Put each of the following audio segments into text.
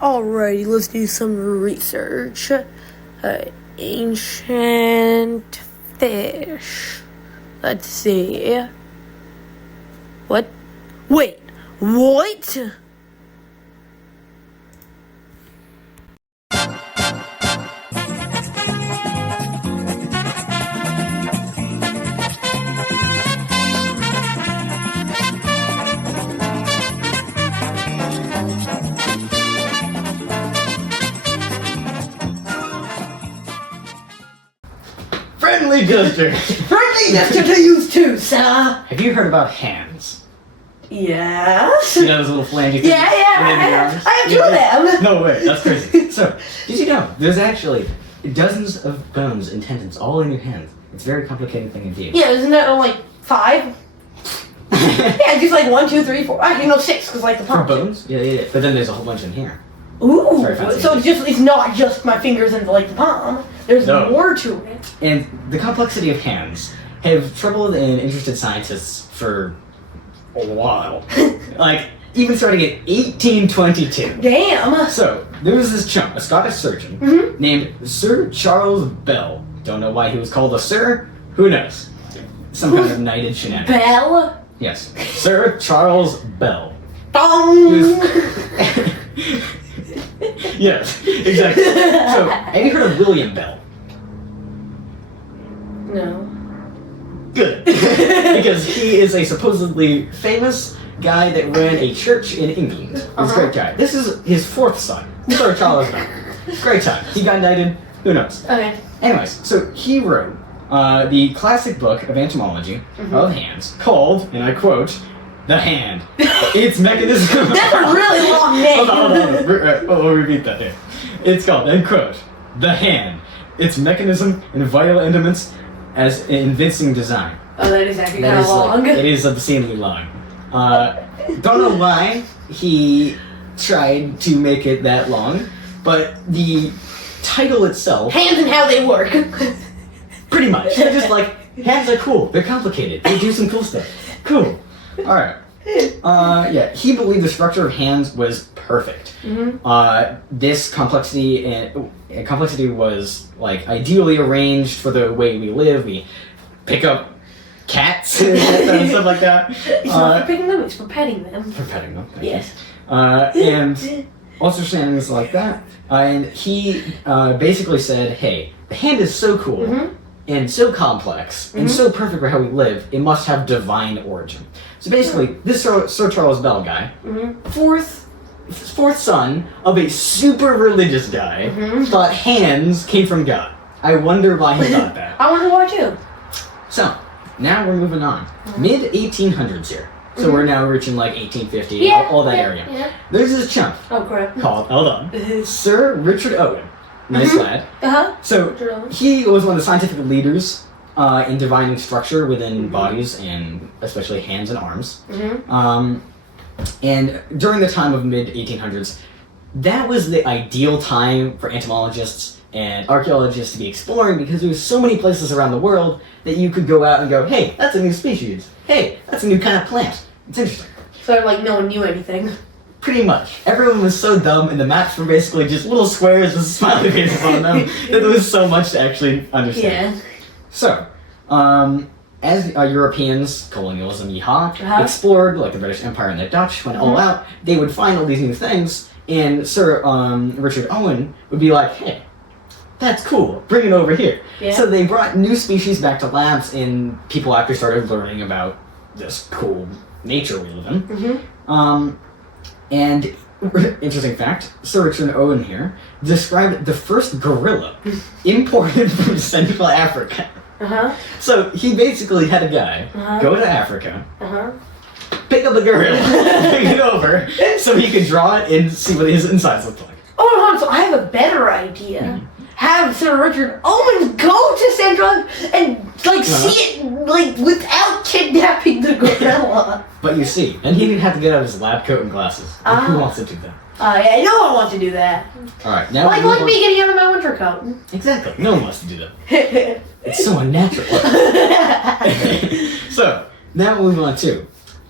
Alrighty, let's do some research. Ancient fish. Let's see. What? Wait, what? Friendly gesture. Friendly gesture to use too, sir. Have you heard about hands? Yes. You know those little flangy things? Yeah, I have two of them. No way, that's crazy. So, did you know there's actually dozens of bones and tendons all in your hands? It's a very complicated thing indeed. Yeah, isn't that like 5? Yeah, just like 1, 2, 3, 4. Actually, no, 6, because like the For palm. bones? Yeah. But then there's a whole bunch in here. Ooh, Very fancy. so it's not just my fingers and like the palm. There's No. more to it. And the complexity of hands have troubled and interested scientists for a while. Like, even starting at 1822. Damn. So, there was this chump, a Scottish surgeon, named Sir Charles Bell. Don't know why he was called a Sir. Who knows? Some kind of knighted shenanigans. Bell. Yes. Sir Charles Bell. Dong. Yes, exactly. So, have you heard of William Bell? No. Good. Because he is a supposedly famous guy that ran a church in England. He's a great guy. This is his 4th son, Sir Charles Bell. Great time. He got knighted. Who knows? Okay. Anyways, so he wrote the classic book of entomology of hands called, and I quote, The Hand. Its mechanism... That's a really long name. Hold on. We'll repeat that here. It's called, end quote, The Hand. Its mechanism and vital elements as an convincing design. Oh, that is actually That kind of is long. it is obscenely long. Don't know why he tried to make it that long, but the title itself, Hands and how they work. pretty much, they're just like, hands are cool, they're complicated, they do some cool stuff. Cool. Alright. Yeah, he believed the structure of hands was perfect. This complexity was like ideally arranged for the way we live. We pick up cats and stuff like that. It's not for picking them, it's for petting them. For petting them. Thank Yes. you. And also things like that. And he basically said, hey, the hand is so cool and so complex and so perfect for how we live, it must have divine origin. So basically, this Sir Charles Bell guy, fourth son of a super religious guy, thought hands came from God. I wonder why he thought that. I wonder why too. So, now we're moving on. Mid-1800s here. So we're now reaching like 1850, Yeah, all that yeah, area. yeah. There's this chump Oh crap. called, hold on, Sir Richard Owen. Nice lad. So, Richard Owen. he was one of the scientific leaders in divining structure within bodies and especially hands and arms. And during the time of mid-1800s, that was the ideal time for entomologists and archaeologists to be exploring because there was so many places around the world that you could go out and go, hey, that's a new species. Hey, that's a new kind of plant. It's interesting. So like no one knew anything. Pretty much. Everyone was so dumb and the maps were basically just little squares with smiley faces on them that there was so much to actually understand. Yeah. So, as Europeans, colonialism, yeehaw, explored, like the British Empire and the Dutch, went all out, they would find all these new things, and Sir Richard Owen would be like, hey, that's cool, bring it over here. Yeah. So they brought new species back to labs, and people actually started learning about this cool nature we live in. And, interesting fact, Sir Richard Owen here described the first gorilla imported from Central Africa. So he basically had a guy go to Africa, pick up a gorilla, bring it over, so he could draw it and see what his insides looked like. Oh, hold on, so I have a better idea. Have Sir Richard Owen go to Central and like see it like without kidnapping the gorilla. But you see, and he didn't have to get out of his lab coat and glasses. Like, who wants to do that? I no one wants to do that. Alright, now Like me getting out of my winter coat. Exactly, no one wants to do that. It's so unnatural. So, now moving on to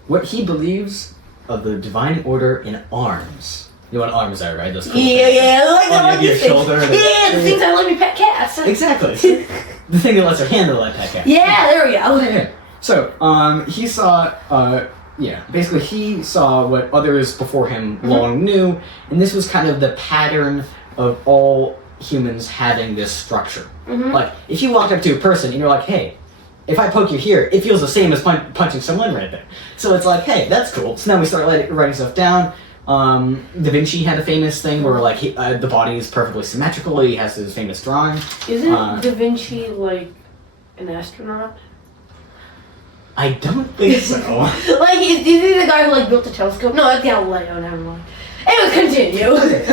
what he believes of the divine order in arms. You want arms out, right? Those cool Yeah, like on like your these things. shoulder. Yeah, the things that let me pet cats. Exactly. The thing that lets her handle that pet cat. Yeah, there we go. Yeah. So, he saw, basically he saw what others before him long knew, and this was kind of the pattern of all humans having this structure. Like, if you walk up to a person and you're like, hey, if I poke you here, it feels the same as punching someone right there. So it's like, hey, that's cool. So now we start writing stuff down. Da Vinci had a famous thing where, like, the body is perfectly symmetrical. He has his famous drawing. Isn't Da Vinci, like, an astronaut? I don't think so. Like, is he the guy who, like, built the telescope? No, that's Galileo, never mind. Anyway, continue. Anyways,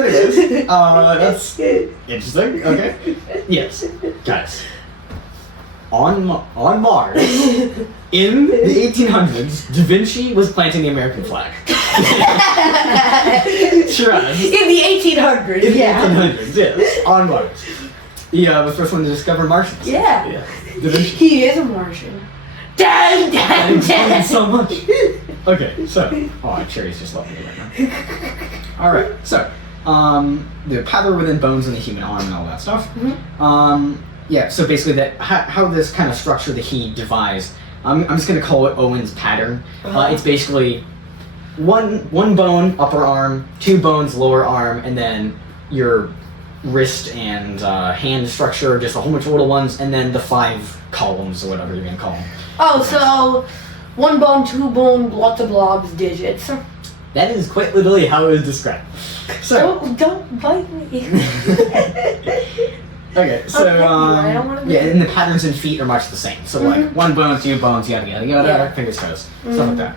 that's interesting. Okay. Yes, guys. On Mars, in the 1800s, Da Vinci was planting the American flag. Trust. In the 1800s, In the yeah. 1800s, yes. On Mars. He was the first one to discover Martians. Yeah. Da Vinci. He is a Martian. Dang, dang, Thanks dang. so much. Okay, so Cherry's just loving it right now. All right, so the power within bones in the human arm and all that stuff. So basically that how this kind of structure that he devised. I'm just gonna call it Owen's pattern. It's basically one bone upper arm, 2 bones lower arm, and then your wrist and hand structure, just a whole bunch of little ones, and then the 5 columns or whatever you're gonna call them. Oh, so 1 bone, 2 bone, lots of blobs, digits. That is quite literally how it was described. So Don't bite me. okay, so I don't wanna be- and the patterns in feet are much the same. So like 1 bone, 2 bones, yada yada yada, Yeah. fingers, toes, stuff like that.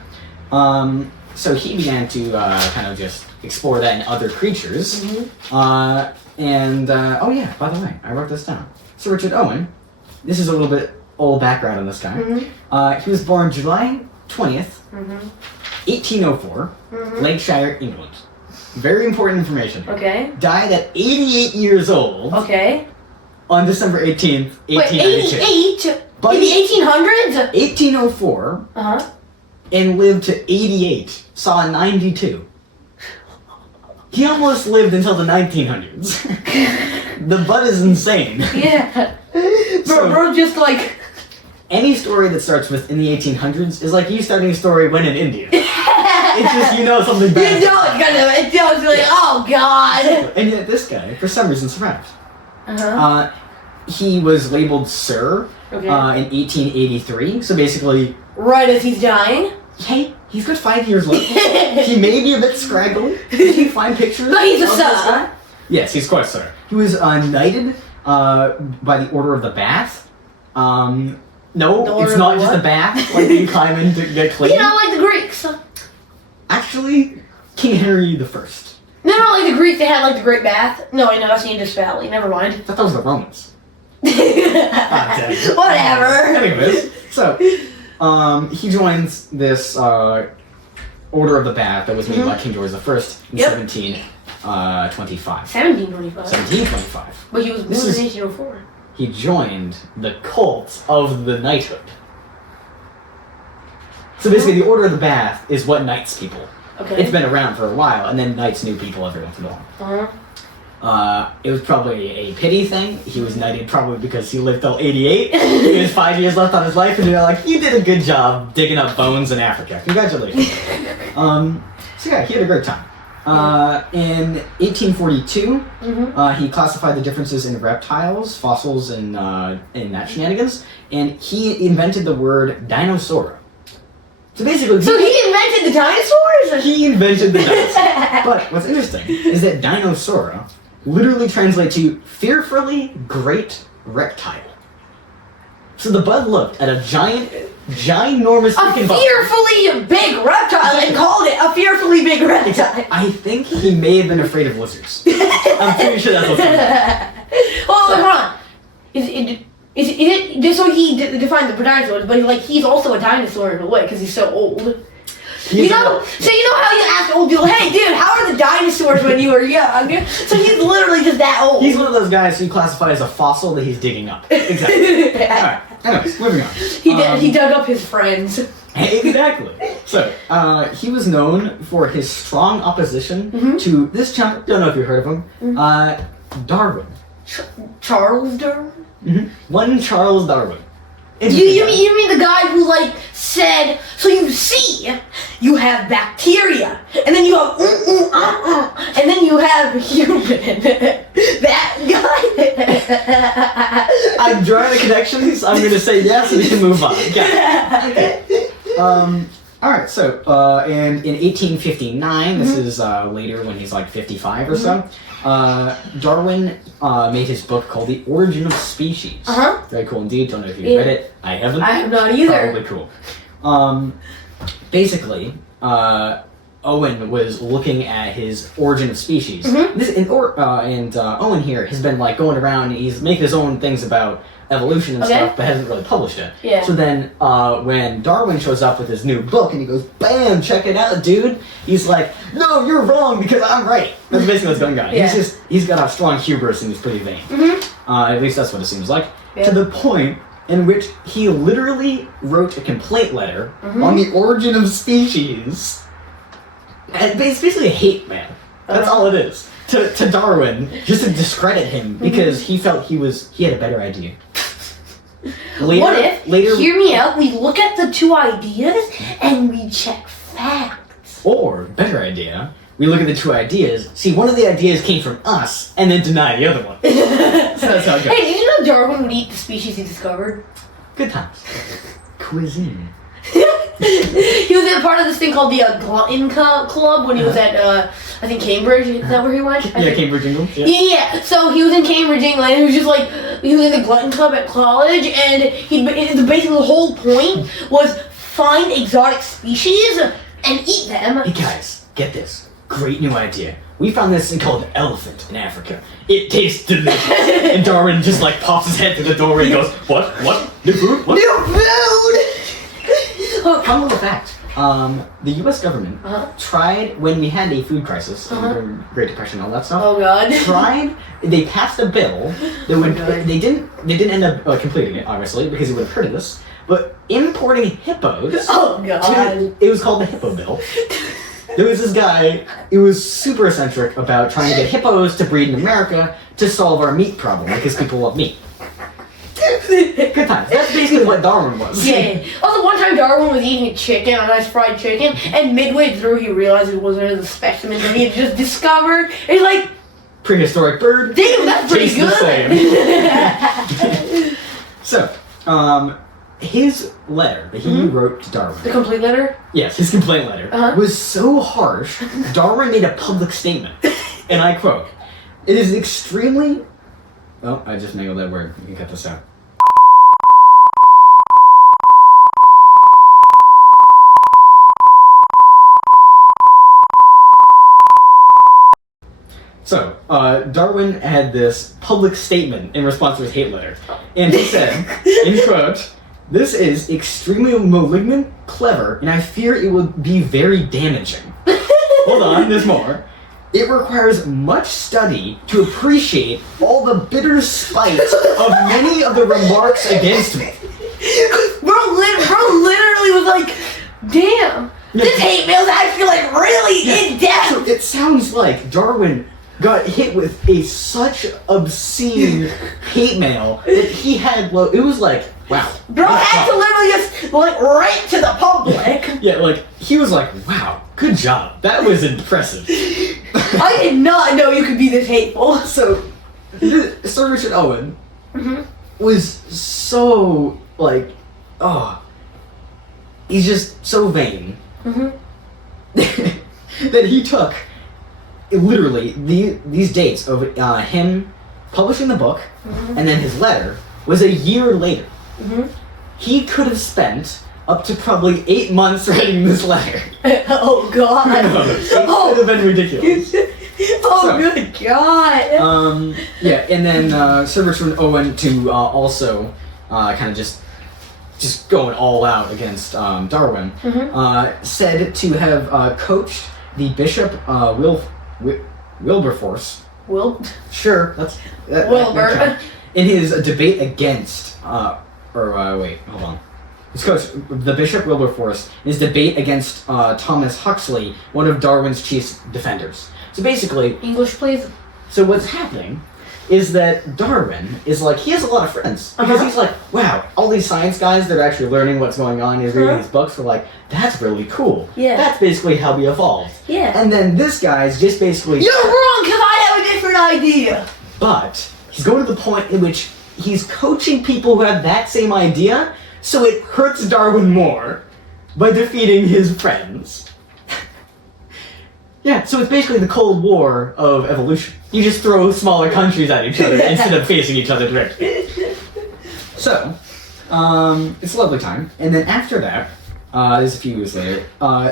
So he began to kind of just explore that in other creatures. Oh yeah, by the way, I wrote this down. Sir Richard Owen. This is a little bit old background on this guy. He was born July 20th, 1804, Lancashire, England. Very important information. Okay. Died at 88 years old Okay. on December 18th, Wait, 1892. 88? But in the 1800s? 1804 Uh-huh. and lived to 88. Saw 92. He almost lived until the 1900s. The butt is insane. Yeah. So- bro, just like... Any story that starts with in the 1800s is like you starting a story when in India. It's just something You bad. know it's gonna... It's like, oh, God. And yet this guy, for some reason, survived. Uh-huh. He was labeled Sir Okay. in 1883. So basically, Right as he's dying. hey, he's got 5 years left. He may be a bit scraggly. Did you find pictures? But he's a of this Sir. guy? Yes, he's quite a Sir. He was knighted by the Order of the Bath. No, The Order it's of not the just what? a bath like you climb in to get clean. You know, like the Greeks. Actually, King Henry the First. No, like the Greeks, they had like the Great Bath. No, I know, that's the Indus Valley. Never mind. I thought that was the Romans. damn. Whatever. Anyways, so he joins this Order of the Bath that was made by King George the First in Yep. 1725. 1725. 1725. But he was born This in is- 1804. He joined the cult of the knighthood. So basically, the Order of the Bath is what knights people. Okay. It's been around for a while, and then knights knew people every once in a while. It was probably a pity thing. He was knighted probably because he lived till 88. He has 5 years left on his life, and they're like, "You did a good job digging up bones in Africa. Congratulations." So yeah, he had a great time. In 1842, he classified the differences in reptiles, fossils, and that shenanigans, and he invented the word dinosaur. So basically, So he invented the dinosaurs? he invented the dinosaur. But what's interesting is that dinosaur literally translates to fearfully great reptile. So the bud looked at a ginormous A freaking bug. fearfully big reptile and called it a fearfully big reptile. I think he may have been afraid of lizards. I'm pretty sure that's what's going on. Well, hold on. Is it just so he defined the dinosaurs, but he's also a dinosaur in a way because he's so old. So you know how you ask old people, hey dude, how are the dinosaurs when you were young? So he's literally just that old. He's one of those guys who classify as a fossil that he's digging up. Exactly. Alright, anyways, moving on. He dug up his friends. Exactly. So, he was known for his strong opposition to this chap. Don't know if you heard of him. Darwin. Charles Darwin? One Charles Darwin. You mean the guy who like said, so you see, you have bacteria, and then you have and then you have human. That guy. I'm drawing the connections. I'm going to say yes, and we can move on. Okay. All right. So, in 1859, this is later when he's like 55 or so. Darwin made his book called The Origin of Species. Very cool indeed. Don't know if you read it. I haven't. I have not either. Probably cool. Basically, Owen was looking at his Origin of Species. Owen here has been like going around. He's making his own things about evolution and stuff, but hasn't really published it. Yeah. So then, when Darwin shows up with his new book and he goes, "Bam! Check it out, dude!" He's like, "No, you're wrong because I'm right." That's basically what's going on. Yeah. He's got a strong hubris and he's pretty vain. At least that's what it seems like. Yeah. To the point in which he literally wrote a complaint letter on the origin of species. And it's basically a hate mail. That's all it is. To Darwin, just to discredit him because he felt he had a better idea. Later, hear me out, we look at the two ideas and we check facts. Or, better idea, we look at the two ideas, see one of the ideas came from us, and then deny the other one. So that's how it goes. Hey, did you know Darwin would eat the species he discovered? Good times. Cuisine. He was a part of this thing called the Glutton Club when he was at, I think Cambridge. Is that where he went? Yeah, Cambridge, England. Yeah. So he was in Cambridge, England. He was just like, he was in the Glutton Club at college, and basically the whole point was find exotic species and eat them. Hey guys, get this. Great new idea. We found this thing called elephant in Africa. It tastes delicious. And Darwin just like pops his head through the doorway and goes, What? New food? What? New food! Fun little fact. The U.S. government tried, when we had a food crisis, during Great Depression and all that stuff, Oh god. they passed a bill that would, they didn't end up completing it, obviously, because it would have hurt us, but importing hippos, Oh god. it was called the Hippo Bill. There was this guy, he was super eccentric about trying to get hippos to breed in America to solve our meat problem, because people love meat. Good times. That's basically what Darwin was. Yeah. Also, one time Darwin was eating chicken, a nice fried chicken, and midway through he realized it wasn't the specimen that he had just discovered. And he's like, Prehistoric bird. damn, that's pretty Tastes good. So, his letter that he wrote to Darwin. The complete letter? Yes, his complaint letter was so harsh, Darwin made a public statement. And I quote, "It is extremely..." Oh, I just mangled that word. You can cut this out. So, Darwin had this public statement in response to his hate letter. And he said, in quote, "This is extremely malignant, clever, and I fear it will be very damaging." Hold on, there's more. "It requires much study to appreciate all the bitter spite of many of the remarks against me." Bro literally was like, damn, this hate mail's actually like really in depth. So it sounds like Darwin got hit with such obscene hate mail that he had, well, it was like, wow. Bro had to literally just like right to the public. Yeah, like, he was like, wow, good job. That was impressive. I did not know you could be this hateful. So, Sir Richard Owen was so, like, he's just so vain that he took, literally, these dates of him publishing the book and then his letter was a year later. He could have spent up to probably 8 months writing this letter. Oh god. It could have been ridiculous. Good god. Yeah, and then Sir Richard Owen to also kind of just going all out against Darwin, said to have coached the Bishop Wilberforce. Sure, that's Wilbur. in his debate against. Wait, hold on. his coach, the Bishop Wilberforce, in his debate against Thomas Huxley, one of Darwin's chief defenders. So basically, English, please. so what's happening is that Darwin is like, he has a lot of friends. Because he's like, wow, all these science guys that are actually learning what's going on, he's reading these books, are like, that's really cool. Yeah. That's basically how we evolved. Yeah. And then this guy's just basically... You're wrong, because I have a different idea. But he's going to the point in which he's coaching people who have that same idea, so it hurts Darwin more by defeating his friends. Yeah, so it's basically the Cold War of evolution. You just throw smaller countries at each other instead of facing each other directly. So, it's a lovely time. And then after that, this is a few years later,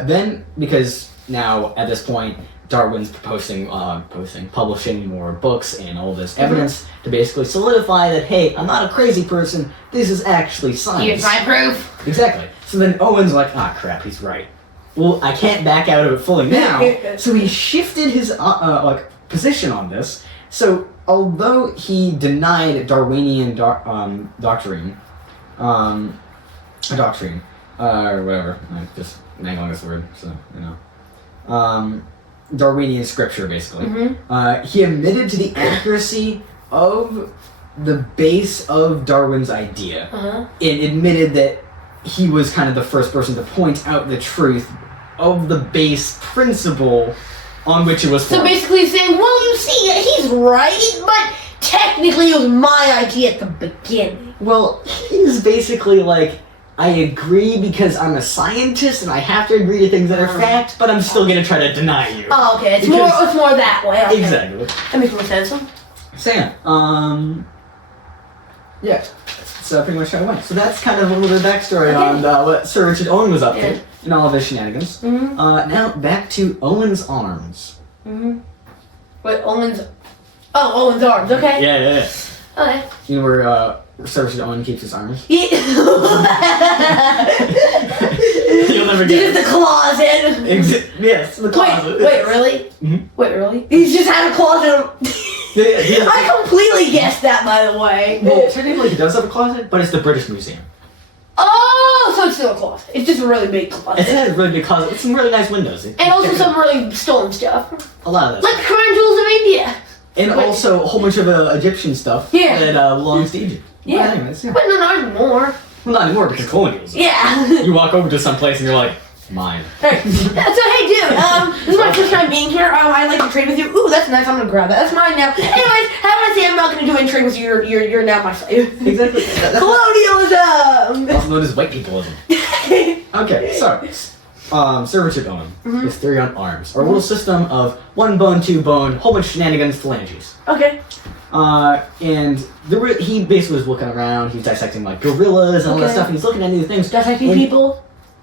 then, because now at this point, Darwin's publishing more books and all this evidence to basically solidify that, hey, I'm not a crazy person, this is actually science. Here's my proof. Exactly. So then Owen's like, ah, crap, he's right. Well, I can't back out of it fully now. So he shifted his position on this. So although he denied Darwinian doctrine, or whatever, I'm just mangling this word, so you know, Darwinian scripture basically. He admitted to the accuracy of the base of Darwin's idea, and admitted that he was kind of the first person to point out the truth of the base principle on which it was formed. So basically saying, well, you see, he's right, but technically it was my idea at the beginning. Well, he's basically like, I agree because I'm a scientist and I have to agree to things that are fact, but I'm still gonna try to deny you. Oh, okay. It's more that way. Okay. Exactly. That makes more sense. So yeah. So pretty much how it went. So that's kind of a little bit of backstory on what Sir Richard Owen was up to and all of his shenanigans. Now back to Owen's arms. Wait, Owen's arms. Okay. Yeah. Okay. You know where Sir Richard Owen keeps his arms? Yeah. You'll never get Just the closet. Yes, the closet. Wait, really? Wait, really? He's just had a closet. I completely guessed that, by the way. Well, technically he does have a closet, but it's the British Museum. Oh, so it's still a closet. It's just a really big closet. It's a really big closet with some really nice windows. And also some really stolen stuff. A lot of that. Like the crown jewels of India. And also a whole bunch of Egyptian stuff that belongs to Egypt. Yeah. But anyways, But no, not anymore. Well, not anymore because colonials. Yeah. You walk over to some place and you're like, mine. Alright. So hey dude, this is my first time being here. I'd like to trade with you. Ooh, that's nice. I'm gonna grab that. That's mine now. Anyways, how would I say I'm not gonna do any trade with you? You're now my slave. Exactly. Colonialism. Also known as white peopleism. Okay, so Sir Richard Owen, his theory on arms, or a little system of 1 bone, 2 bone, whole bunch of shenanigans, phalanges. Okay. And he basically was looking around. He's dissecting like gorillas and all that stuff, and he's looking at these things. Dissecting people.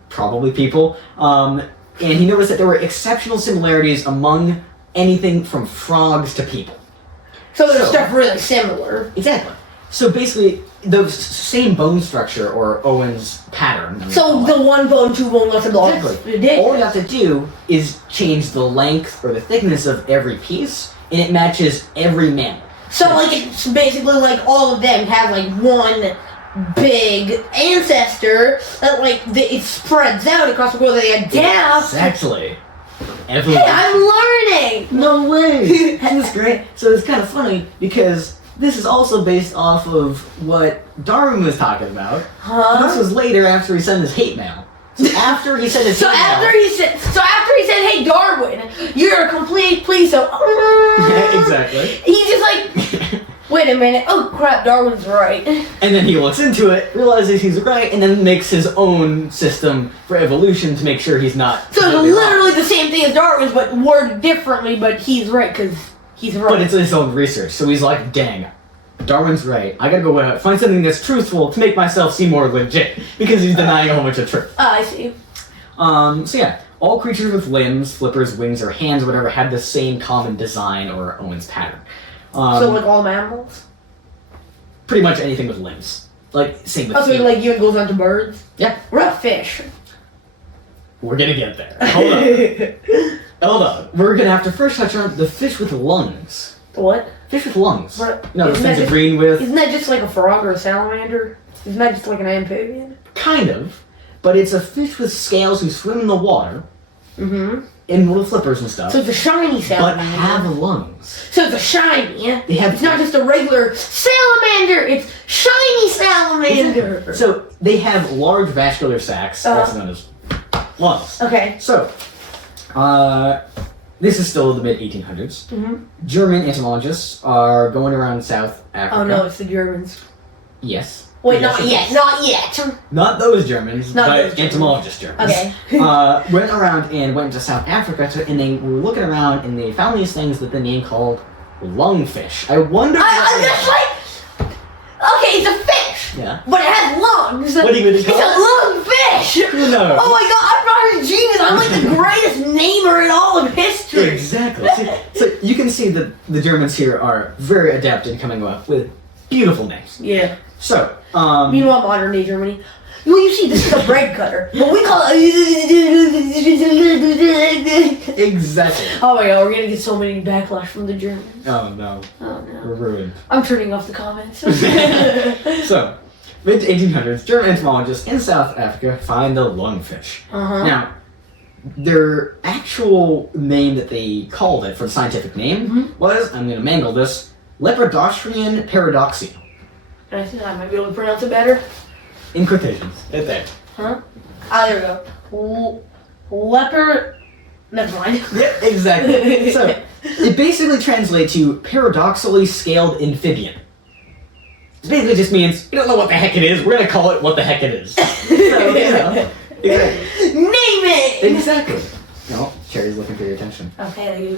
Probably people. And he noticed that there were exceptional similarities among anything from frogs to people. So there's stuff really similar. Exactly. So basically, the same bone structure, or Owen's pattern. So the 1 bone, 2 bone, less belongs. Exactly. All you have to do is change the length or the thickness of every piece, and it matches every mammal. So like it's basically like all of them have like one big ancestor that it spreads out across the world. They adapt. Exactly. Hey, I'm learning. No way. That's great. So it's kind of funny because this is also based off of what Darwin was talking about. This was later after he sent his hate mail. So after he sent his hate mail. So after he said, "Hey Darwin, you're a complete please," so yeah, exactly. He's just like, wait a minute. Oh crap, Darwin's right. And then he looks into it, realizes he's right, and then makes his own system for evolution to make sure he's not. So it's literally the same thing as Darwin's, but worded differently. But he's right because he's right. But it's his own research, so he's like, "Dang, Darwin's right. I gotta go find something that's truthful to make myself seem more legit," because he's denying a whole bunch of truth. Oh, I see. So yeah, all creatures with limbs, flippers, wings, or hands, or whatever, have the same common design or Owen's pattern. So like all mammals? Pretty much anything with limbs. Like, same with feet. Like even goes on to birds? Yeah. What about fish? We're gonna get there. Hold on. Hold on. We're gonna have to first touch on the fish with lungs. What? Fish with lungs. What? No, the things are green with... Isn't that just like a frog or a salamander? Isn't that just like an amphibian? Kind of, but it's a fish with scales who swim in the water Mm-hmm. in little flippers and stuff, So it's a shiny but salamander. have lungs. So it's a shiny. Yeah? They have- It's not just a regular salamander. It's shiny salamander. So they have large vascular sacs, also known as lungs. Okay. So, this is still the mid 1800s. Mhm. German entomologists are going around South Africa. Oh no, it's the Germans. Yes. Wait, Yes, not it yet. is. Not yet. Not those Germans, Not but those Germans. entomologist Germans. Okay. Went around and went to South Africa, and they were looking around and they found these things that the name called lungfish. I wonder. I'm just like. Okay, it's a fish. Yeah. But it has lungs. What do you It's call a lungfish. No. Oh my god, I'm not a genius. I'm like the greatest namer in all of history. Exactly. So you can see that the Germans here are very adept in coming up with beautiful names. Yeah. So, Meanwhile, modern day Germany. Well, you see, this is a bread cutter, but we call it. exactly. Oh my god, we're gonna get so many backlash from the Germans. Oh no, Oh no. we're ruined. I'm turning off the comments. So, mid 1800s, German entomologists in South Africa find the lungfish. Uh-huh. Now, their actual name that they called it for the scientific name was, I'm going to mangle this, Lepidostrian paradoxia. I think I might be able to pronounce it better. In quotations. Right there. Huh? Ah, there we go. Leopard. Never mind. Yep, exactly. So, it basically translates to paradoxically scaled amphibian. It basically just means, we don't know what the heck it is, we're going to call it what the heck it is. So, exactly. Name it! Exactly. No, Cherry's looking for your attention. Okay.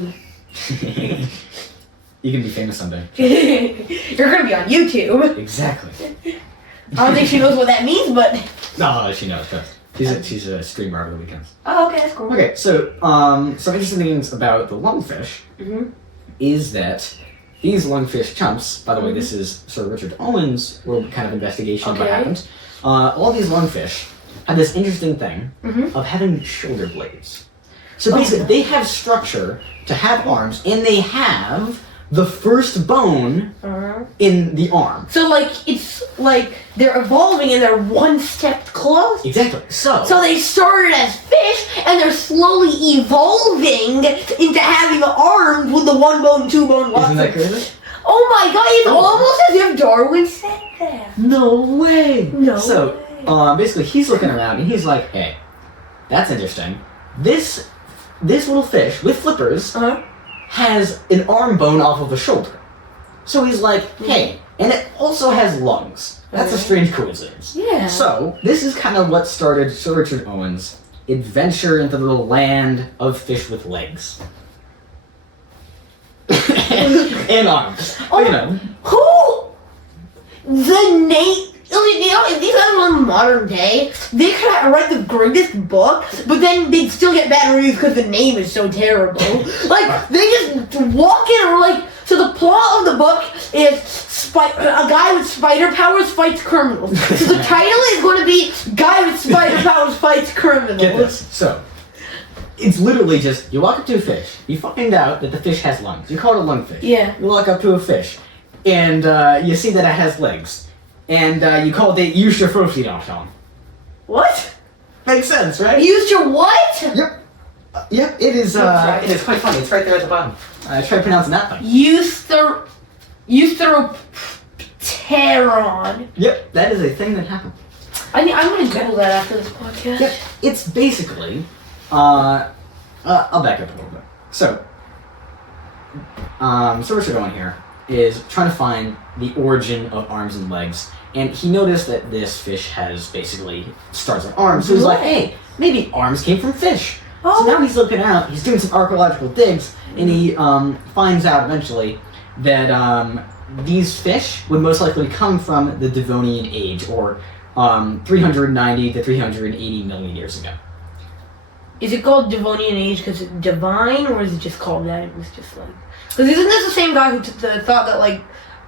You can be famous someday. You're gonna be on YouTube. Exactly. I don't think she knows what that means, but. No, she knows. Trust. She's a streamer over the weekends. Oh, okay, that's cool. Okay, so some interesting things about the lungfish Mhm. is that these lungfish chumps. By the way, this is Sir Richard Owen's world kind of investigation of what Okay. happened. All these lungfish have this interesting thing Mhm. of having shoulder blades. So basically, they have structure to have arms, and they have the first bone in the arm. So, like, it's like they're evolving and they're one step close. Exactly. So So they started as fish and they're slowly evolving into having arms with the one bone, two bone, lots isn't that of- crazy? Oh my god, it's Oh. almost as if Darwin said that. No way. No So way. basically, he's looking around and he's like, "Hey, that's interesting. This little fish with flippers Uh-huh. has an arm bone off of the shoulder." So he's like, "Hey, and it also has lungs. That's a Okay. strange coincidence." Yeah. So this is kind of what started Sir Richard Owen's adventure into the land of fish with legs. and arms. Oh. You know. Who? The name. You know, if these guys were in modern day, they could write the greatest book, but then they'd still get bad reviews because the name is so terrible. Like, they just walk in and like, so the plot of the book is a guy with spider powers fights criminals. So the title is going to be Guy with Spider Powers Fights Criminals. Get this. So, it's literally just, you walk up to a fish, you find out that the fish has lungs. You call it a lungfish. Yeah. You walk up to a fish, and you see that it has legs. And you call it the Eustaphrosidon. What? Makes sense, right? Used your what? Yep. Yep, it is, it is quite funny. It's right there at the bottom. Try pronouncing that thing. Eusteropteron. Yep, that is a thing that happened. I'm gonna Google that after this podcast. Yep, it's basically, I'll back up a little bit. So Richard Owen here is trying to find the origin of arms and legs, and he noticed that this fish has basically stars on arms, so he's like, hey, maybe arms came from fish. Oh. So now he's looking out, he's doing some archaeological digs, and he finds out eventually that these fish would most likely come from the Devonian age, or 390 to 380 million years ago. Is it called Devonian Age because it's divine, or is it just called that? It was just like, because isn't this the same guy who thought that like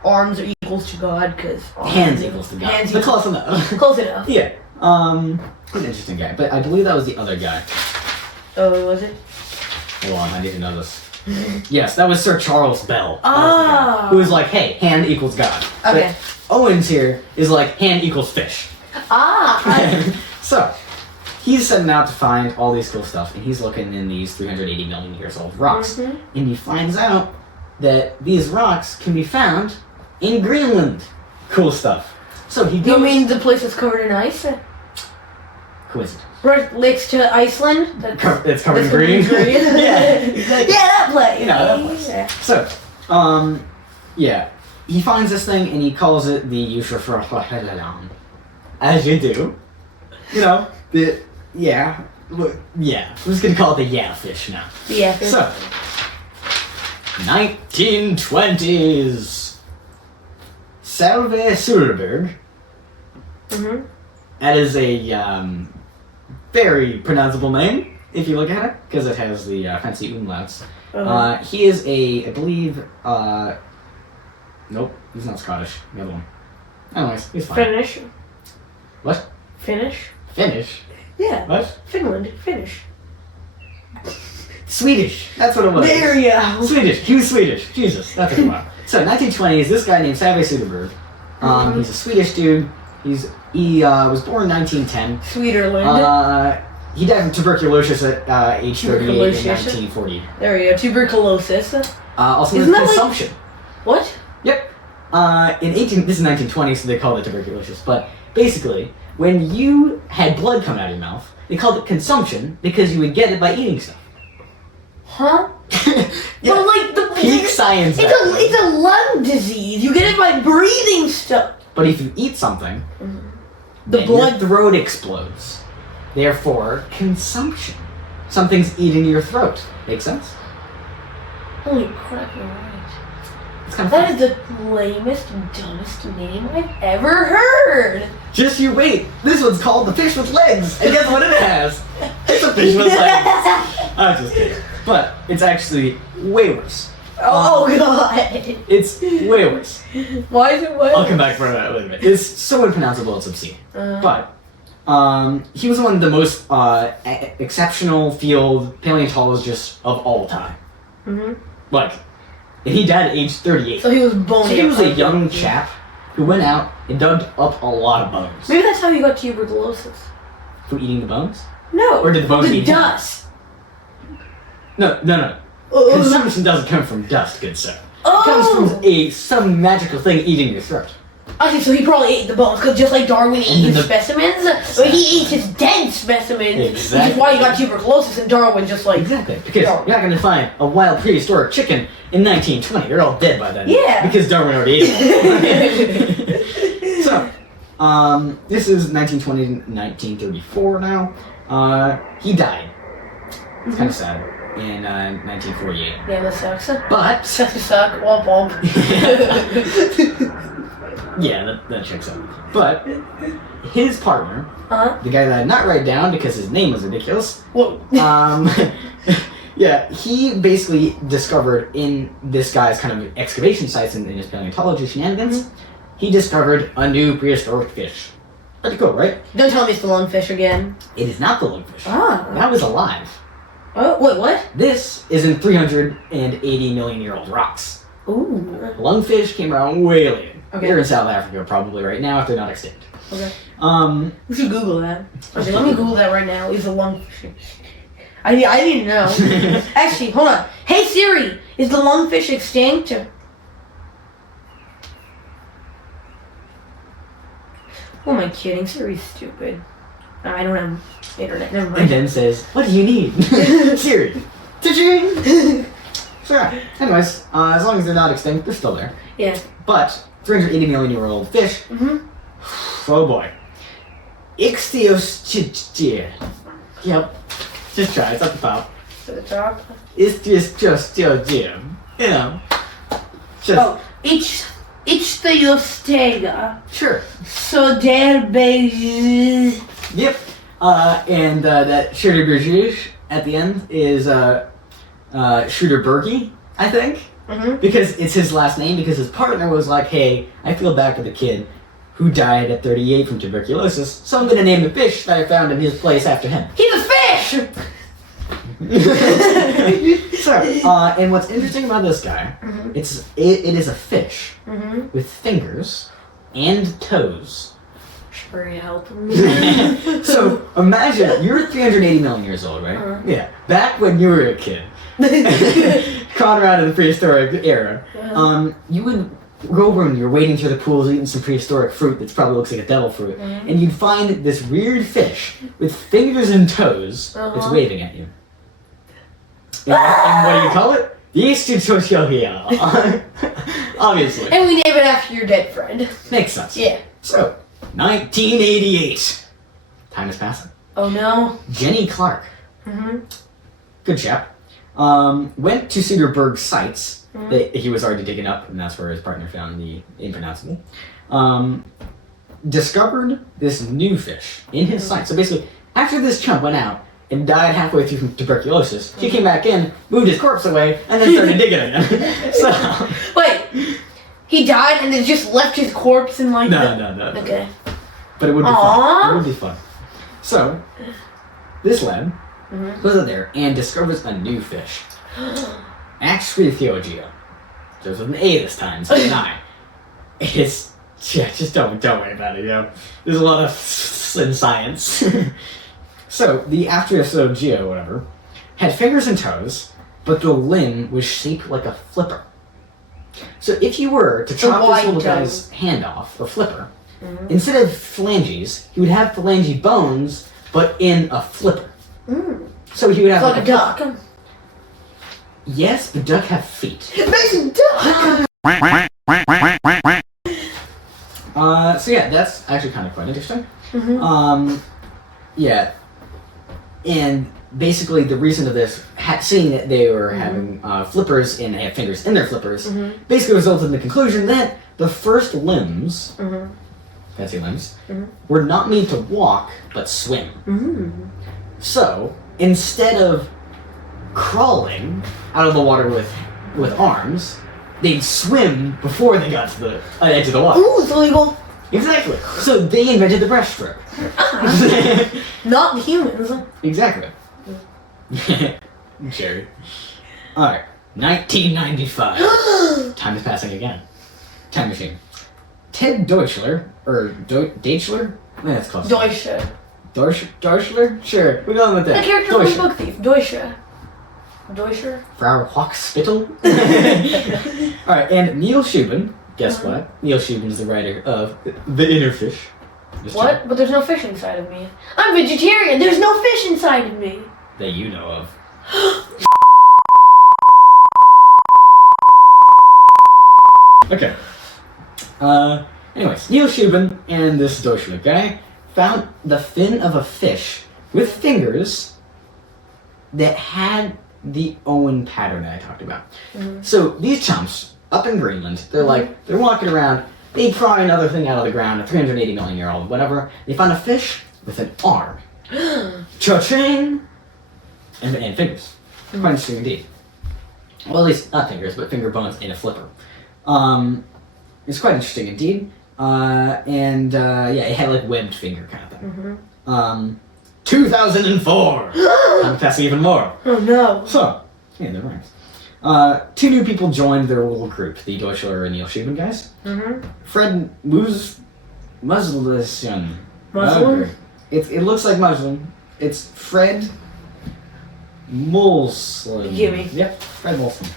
arms are equals to God? Because Hands equals to God. Hands But equals close enough. close enough. Yeah. He's an interesting guy, but I believe that was the other guy. Oh, was it? Hold on, I need to know this. Yes, that was Sir Charles Bell. That was the guy Oh. who was like, hey, hand equals God. Okay. But Owens here is like, hand equals fish. So, he's setting out to find all these cool stuff, and he's looking in these 380 million years old rocks. And he finds out that these rocks can be found in Greenland. Cool stuff. So he goes... You mean the place that's covered in ice? Coincidence. Right next to Iceland? It's covered in green? Yeah, exactly. Yeah, that place. You know, that place. Yeah. So, yeah. He finds this thing and he calls it the Yushrafrahelan. As you do. You know, yeah. I'm just gonna call it the Yellowfish now. Yeah. So, 1920s. Salve Surberg. That is a very pronounceable name, if you look at it, because it has the fancy umlauts. He is I believe, nope, he's not Scottish, the other one. Anyways, he's fine. Finnish. What? Finnish? Finnish? Yeah. What? Finland. Finnish. Swedish, that's what it was. There you go. Swedish, he was Swedish. Jesus, that took a while. So, 1920s, this guy named Salve Surberg. He's a Swedish dude. He was born in 1910. Sweeterland. He died from tuberculosis at age 38 in Tuberculosis? 1940. There you go. Tuberculosis. Also Isn't with that consumption. What? Yep. This is 1920, so they called it tuberculosis. But basically, when you had blood come out of your mouth, they called it consumption because you would get it by eating stuff. Huh? Yeah. But like Peak science. It's a lung disease. You get it by breathing stuff. But if you eat something, The then blood. your throat explodes. Therefore, consumption. Something's eating your throat. Make sense? Holy crap! You're right. It's kind of That fun. is the lamest, dumbest name I've ever heard. Just you wait. This one's called the fish with legs. And guess what it has? It's a fish with legs. I'm just kidding. But it's actually way worse. Oh god. It's way worse. Why is it what? I'll come back for that later. It's so unpronounceable, it's obscene. But he was one of the most exceptional field paleontologists of all time. Like, and he died at age 38. So he was bony. So he was a young chap who went out and dug up a lot of bones. Maybe that's how he got tuberculosis. From eating the bones? No. Or did the bones the eat him? dust. No. Consumption doesn't come from dust, good sir. Oh. It comes from some magical thing eating your throat. Okay, so he probably ate the bones, because just like Darwin ate his specimens, but he ate his dead specimens, which is why he got tuberculosis, and Darwin just like... Exactly, because you're not going to find a wild prehistoric chicken in 1920. They're all dead by then. Yeah. Because Darwin already ate them. So, this is 1920 to 1934 now. He died. It's kind of sad. In 1948. Yeah, that sucks. But... Suck. Womp womp. Yeah, that checks out. But his partner, the guy that I did not write down because his name was ridiculous, yeah, he basically discovered in this guy's kind of excavation sites and in his paleontology shenanigans, he discovered a new prehistoric fish. Pretty cool, right? Don't tell me it's the lungfish again. It is not the lungfish. Ah. That was alive. Oh, wait, what? This is in 380 million year old rocks. Ooh. Lungfish came around way later. Okay. They're in South Africa probably right now if they're not extinct. Okay. We should Google that. Okay, let me Google that right now. Is the lungfish... I didn't know. Actually, hold on. Hey Siri, is the lungfish extinct? Who am I kidding? Siri's stupid. I don't have internet. Never mind. And then says, "What do you need?" Siri. Ta-ching! So yeah. Anyways, as long as they're not extinct, they're still there. Yeah. But 380 million year old fish. Oh boy. Ichthyostchia. Yep. Just try. It's at the top. To the top. It's just Jim. You know. Just Ichthyostega. sure. So there be... Yep. And that Schroederbergisch at the end is Schroederbergi, I think. Because it's his last name, because his partner was like, hey, I feel bad for the kid who died at 38 from tuberculosis, so I'm going to name the fish that I found in his place after him. He's a fish! So, and what's interesting about this guy, it is a fish with fingers and toes. For your help. So imagine you're 380 million years old, right? Uh-huh. Yeah. Back when you were a kid, crawling around in the prehistoric era, you would go over and you're wading through the pools, eating some prehistoric fruit that probably looks like a devil fruit, and you'd find this weird fish with fingers and toes that's waving at you. And what do you call it? The Institutoria. Obviously. And we name it after your dead friend. Makes sense. Yeah. So, 1988. Time is passing. Oh no. Jenny Clark. Good chap. Went to Cedarburg sites that he was already digging up, and that's where his partner found the impronounceable. Discovered this new fish in his site. So basically, after this chump went out and died halfway through from tuberculosis, he came back in, moved his corpse away, and then started digging again. So, wait, he died and then just left his corpse in like no. Okay. But it would be Aww. fun. It would be fun. So, this lad goes out there and discovers a new fish. Axrithiogia. There's an A this time, instead of an I. It's, yeah, just don't worry about it, you know. There's a lot of in science. So, the Axrithiogia, or whatever, had fingers and toes, but the limb was shaped like a flipper. So if you were to chop this little guy's hand off, a flipper, instead of phalanges, he would have phalange bones, but in a flipper. So he would have like a duck. Yes, but duck have feet. It makes a duck! So yeah, that's actually kind of quite interesting. Yeah. And basically the reason of this, seeing that they were having flippers and they have fingers in their flippers, basically resulted in the conclusion that the first limbs, fancy limbs, were not made to walk, but swim. So, instead of crawling out of the water with arms, they'd swim before they got to the edge of the water. Ooh, it's illegal. Exactly. So they invented the breaststroke. Not the humans. Exactly. Jerry. Alright. 1995. Time is passing again. Time machine. Ted Deutschler, or Deutschler? Yeah, that's close. Deutsche. Deutschler? Sure, we're going with that. The character from Book Thief. Deutsche. Deutscher? Frau Hochspittel. Alright, and Neil Shubin. Guess what? Neil Shubin's the writer of The Inner Fish. What? But there's no fish inside of me. I'm vegetarian. There's no fish inside of me. That you know of. Okay. Anyways, Neil Shubin and this Deutschler guy found the fin of a fish with fingers that had the Owen pattern that I talked about. So these chumps up in Greenland, they're they're walking around, they pry another thing out of the ground, a 380 million year old, whatever. They find a fish with an arm. Cha-ching! And fingers. Quite interesting indeed. Well, at least not fingers, but finger bones in a flipper. It's quite interesting indeed. Yeah, it had like webbed finger kind of thing. 2004! I'm passing even more. Oh no. So, yeah, they're rhymes. Two new people joined their little group, the Deutschler and Neil Shubin guys. Fred Muslin. Muslim? It looks like Muslim. It's Fred Molson. Gimme. Yep, Fred Molson.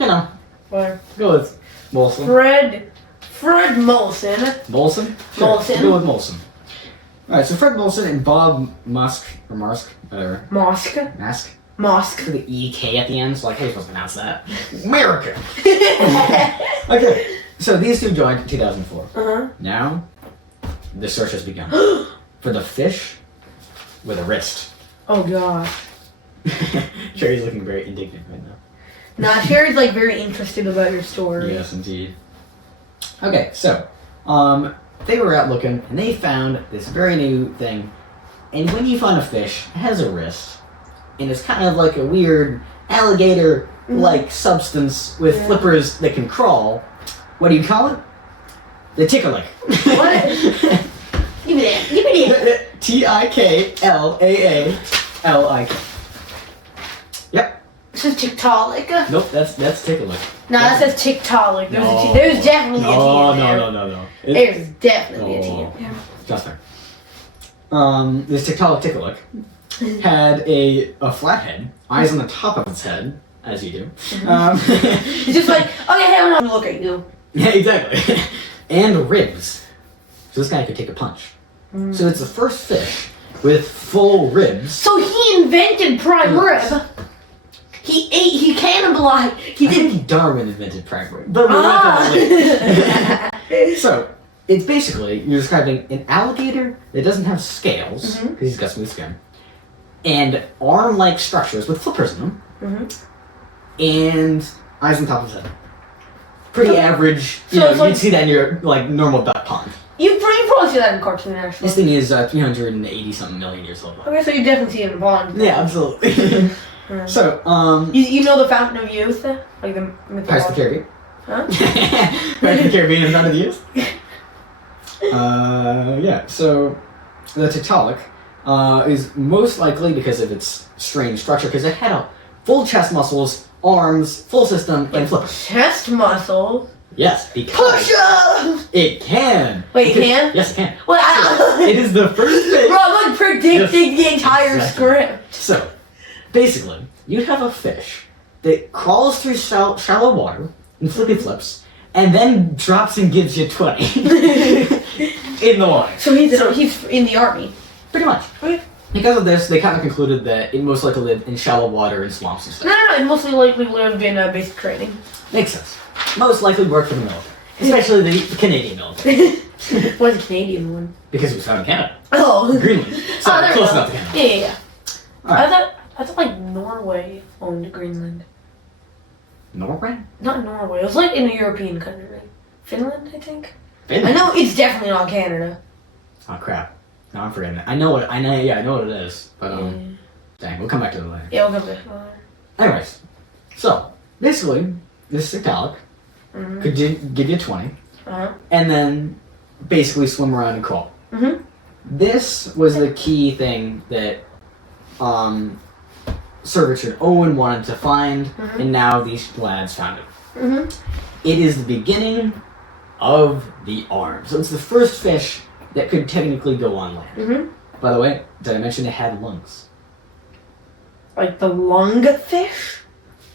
You know, Where? go with Molson. Fred Molson. Molson? Sure. Molson. Go with Molson. Alright, so Fred Molson and Bob Musk, or Marsk, whatever. Mask. For the EK at the end, so like, how are you supposed to pronounce that? America! Okay, so these two joined in 2004. Now, the search has begun. For the fish with a wrist. Oh gosh. Sherry's looking very indignant right now. Nah, Sherry's like very interested about your story. Yes, indeed. Okay, so, they were out looking, and they found this very new thing. And when you find a fish, it has a wrist. And it's kind of like a weird alligator-like substance with flippers that can crawl. What do you call it? The ticklick. What? Give me that. Tiklaalik. Yep. This is Tiktaalik. Nope, that's ticklick. No, that says Tiktaalik. No. There's definitely a T in there. No. There's definitely a T in there. Just fair. This Tiktaalik had a flat head, eyes on the top of its head, as you do. It's just like, okay, hey, I'm gonna look at you. Yeah, exactly. And ribs. So this guy could take a punch. So it's the first fish with full ribs. So he invented prime rib. He cannibalized. He I didn't. think Darwin invented prime rib. But we'll get to that later. So, it's basically, you're describing an alligator that doesn't have scales, because he's got smooth skin, and arm-like structures with flippers in them, and eyes on top of his head. Pretty average. You know, you'd see that in your normal duck pond. You probably see that in cartoon actually. This thing is 380-something million years old. Okay, so you definitely see it in a pond. Yeah, absolutely. So, You know the Fountain of Youth, like the Pirates of the Caribbean. Huh? Pirates of the Caribbean and Fountain of Youth. Yeah. So, the Tiktaalik is most likely because of its strange structure, because it had a full chest muscles, arms, full system, and flippers. Chest muscles. Yes, because Push up. it can. Wait, it can? Yes, it can. Well, It is the first fish. Bro, I'm like predicting the entire Exactly. script. So, basically, you have a fish that crawls through shallow water and flippy flips, and then drops and gives you 20 in the water. So he's in the army. Pretty much. Okay. Because of this, they kind of concluded that it most likely lived in shallow water and swamps and stuff. No, it mostly likely lived in basic training. Makes sense. Most likely worked for the military, especially the Canadian military, What's the Canadian one? because it was found in Canada, Oh. Greenland. So there we close go. enough to Canada. Yeah. Alright. I thought like Norway owned Greenland. Norway? Not Norway. It was like in a European country. Finland, I think. Finland? I know it's definitely not Canada. Oh crap! No, I'm forgetting it. I know what it is, but dang, we'll come back to it later. Yeah, we'll go back. Anyways, so basically, this Tiktaalik could give you 20, and then basically swim around and crawl. This was the key thing that Sir Richard Owen wanted to find, and now these lads found it. It is the beginning of the arm. So it's the first fish that could technically go on land. By the way, did I mention it had lungs? Like the lungfish?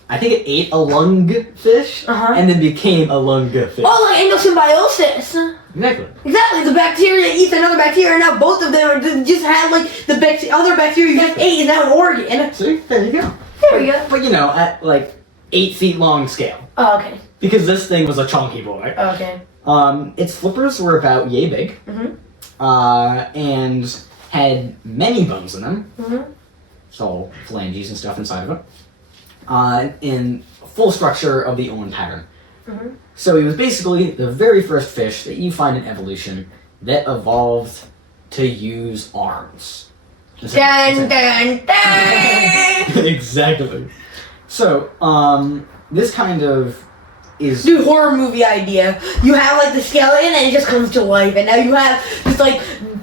I think it ate a lungfish and then became a lungfish. Oh, like endosymbiosis. Exactly. Exactly. The bacteria eats another bacteria, and now both of them are just had like the other bacteria you just ate is now an organ. See, there you go. There we go. But you know, at like 8 feet long scale. Oh, okay. Because this thing was a chunky boy. Okay. Its flippers were about yay big. And had many bones in them. So phalanges and stuff inside of it. In full structure of the Owen pattern. So he was basically the very first fish that you find in evolution that evolved to use arms. Dun dun dun. Exactly. So, this kind of is... Dude, horror movie idea. You have like the skeleton and it just comes to life, and now you have this like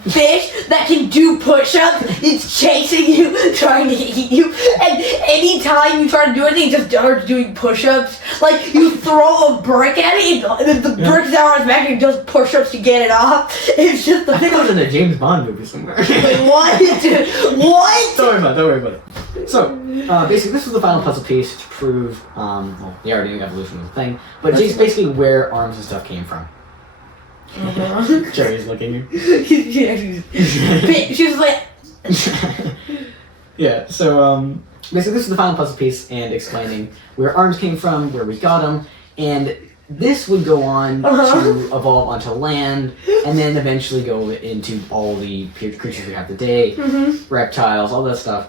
fish that can do push-ups. It's chasing you, trying to eat you, and anytime you try to do anything, it just starts doing push-ups. Like you throw a brick at it, and the brick's out on its back, and it does push-ups to get it off. It's just the I think it was in a James Bond movie somewhere. Wait, what? What? Don't worry about it. So, basically, this was the final puzzle piece to prove, well, they already knew evolution was a thing, but it's basically where arms and stuff came from. Jerry's looking at you. She was like, Yeah, so, basically, this is the final puzzle piece and explaining where arms came from, where we got them, and this would go on to evolve onto land, and then eventually go into all the creatures we have today, reptiles, all that stuff.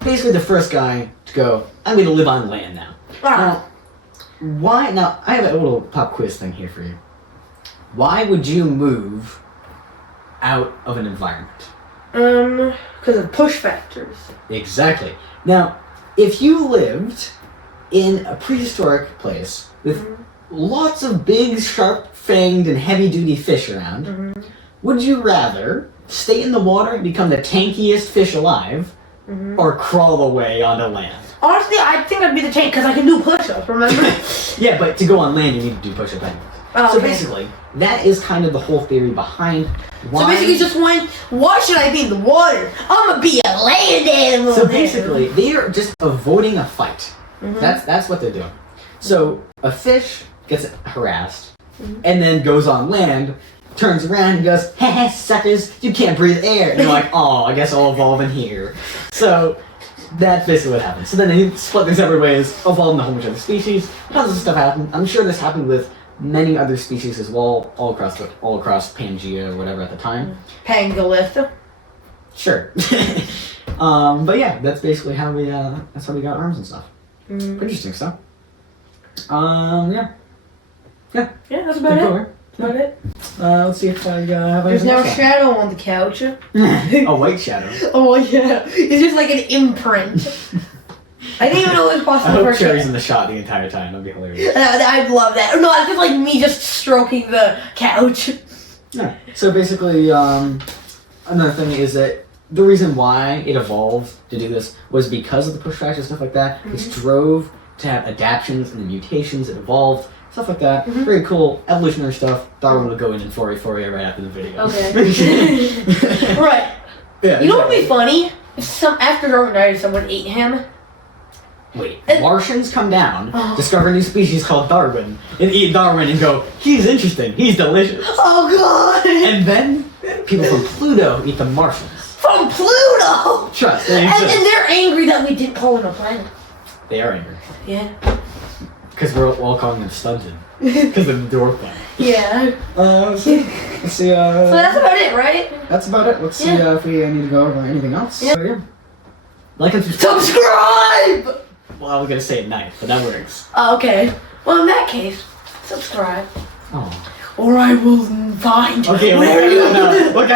Basically, the first guy to go, I'm going to live on land now. Now, why? Now, I have a little pop quiz thing here for you. Why would you move out of an environment? because of push factors. Exactly. Now, if you lived in a prehistoric place with lots of big, sharp-fanged, and heavy-duty fish around, would you rather stay in the water and become the tankiest fish alive, or crawl away onto land? Honestly, I think I'd be the tank because I can do push-ups, remember? Yeah, but to go on land, you need to do push-up anyways. Oh, So okay. basically, that is kind of the whole theory behind why. So basically, just one. Why should I be in the water? I'm gonna be a land animal. So then. basically, they are just avoiding a fight. That's what they're doing. So a fish gets harassed, and then goes on land, turns around and goes, "Heh, suckers, you can't breathe air." And you're like, "Oh, I guess I'll evolve in here." So that's basically what happened. So then they split their separate ways, evolved in a whole bunch of other species. How does this stuff happen? I'm sure this happened with many other species as well, all across Pangea or whatever at the time. Pangolith. Sure. But yeah, that's basically how we got arms and stuff. Pretty interesting stuff. Yeah. Yeah, that's about Pretty it. cool, right? That's about it. Let's see if I have There's anything now a else. shadow on the couch. A white shadow. Oh yeah, it's just like an imprint. I didn't even know it was I possible hope for a Cherry's shadow. in the shot the entire time. That'd be hilarious. I'd love that. No, it's just like me just stroking the couch. Yeah. So basically, another thing is that the reason why it evolved to do this was because of the push factor and stuff like that. It strove to have adaptations and the mutations. It evolved. Stuff like that. Very cool evolutionary stuff. Darwin will go in for you right after the video. Okay. Right. Yeah. You know what would be funny? If after Darwin died, someone ate him. Wait, Martians come down, discover a new species called Darwin, and eat Darwin and go, "He's interesting, he's delicious." Oh god! And then people from Pluto eat the Martians. From Pluto! Trust, they And exist. they're angry that we didn't call him a planet. They are angry. Yeah. Because we're all calling them stunted. Because of the dwarf planet. Yeah. Let's see. So that's about it, right? That's about it. Let's see if we need to go over anything else. Yeah. So, yeah. Like and subscribe. Subscribe! Well, I was going to say at night, but that works. Oh, okay. Well, in that case, subscribe. Oh. Or I will find Okay, where you look out.